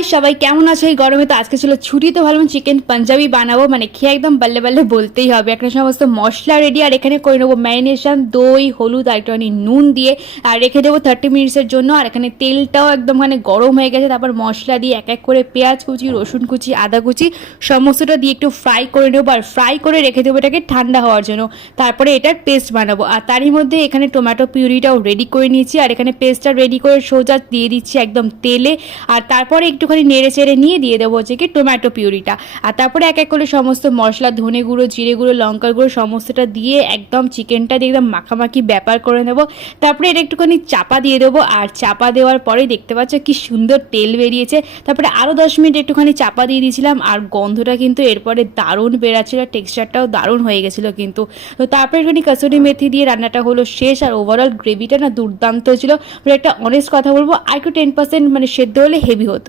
High সবাই কেমন আছো? এই গরমে তো আজকে ছিল ছুটি, তো ভাবলাম চিকেন পাঞ্জাবি বানাবো, মানে খেয়ে একদম বাল্লে বাল্লে বলতেই হবে। এখানে সমস্ত মশলা রেডি, আর এখানে করে নেবো ম্যারিনেশন, দই, হলুদ আর একটুখানি নুন দিয়ে, আর রেখে দেবো 30 মিনিটসের জন্য। আর এখানে তেলটাও একদম মানে গরম হয়ে গেছে। তারপর মশলা দিয়ে এক এক করে পেঁয়াজ কুচি, রসুন কুচি, আদা কুচি সমস্তটা দিয়ে একটু ফ্রাই করে নেবো, আর ফ্রাই করে রেখে দেবো এটাকে ঠান্ডা হওয়ার জন্য। তারপরে এটার পেস্ট বানাবো। আর তারই মধ্যে এখানে টমেটো পিউরিটাও রেডি করে নিয়েছি, আর এখানে পেস্টটা রেডি করে সোজা দিয়ে দিচ্ছি একদম তেলে। আর তারপরে একটুখানি নেড়ে চেড়ে নিয়ে দিয়ে দেবো হচ্ছে কি টমেটো পিউরিটা। আর তারপরে এক এক করে সমস্ত মশলা, ধনে গুঁড়ো, জিরে গুঁড়ো, লঙ্কার গুঁড়ো সমস্তটা দিয়ে একদম চিকেনটা দিয়ে একদম মাখামাখি ব্যাপার করে নেবো। তারপরে এটা একটুখানি চাপা দিয়ে দেবো, আর চাপা দেওয়ার পরে দেখতে পাচ্ছ কি সুন্দর তেল বেরিয়েছে। তারপরে আরও 10 মিনিট একটুখানি চাপা দিয়ে দিয়েছিলাম, আর গন্ধটা কিন্তু এরপরে দারুণ বেরাচ্ছিল, টেক্সচারটাও দারুণ হয়ে গেছিলো কিন্তু। তো তারপরে একটুখানি কসুরি মেথি দিয়ে রান্নাটা হলো শেষ। আর ওভারঅল গ্রেভিটা না দুর্দান্ত ছিল। একটা অনেস্ট কথা বলবো, আর একটু 10% মানে সেদ্ধ হলে হেভি হতো।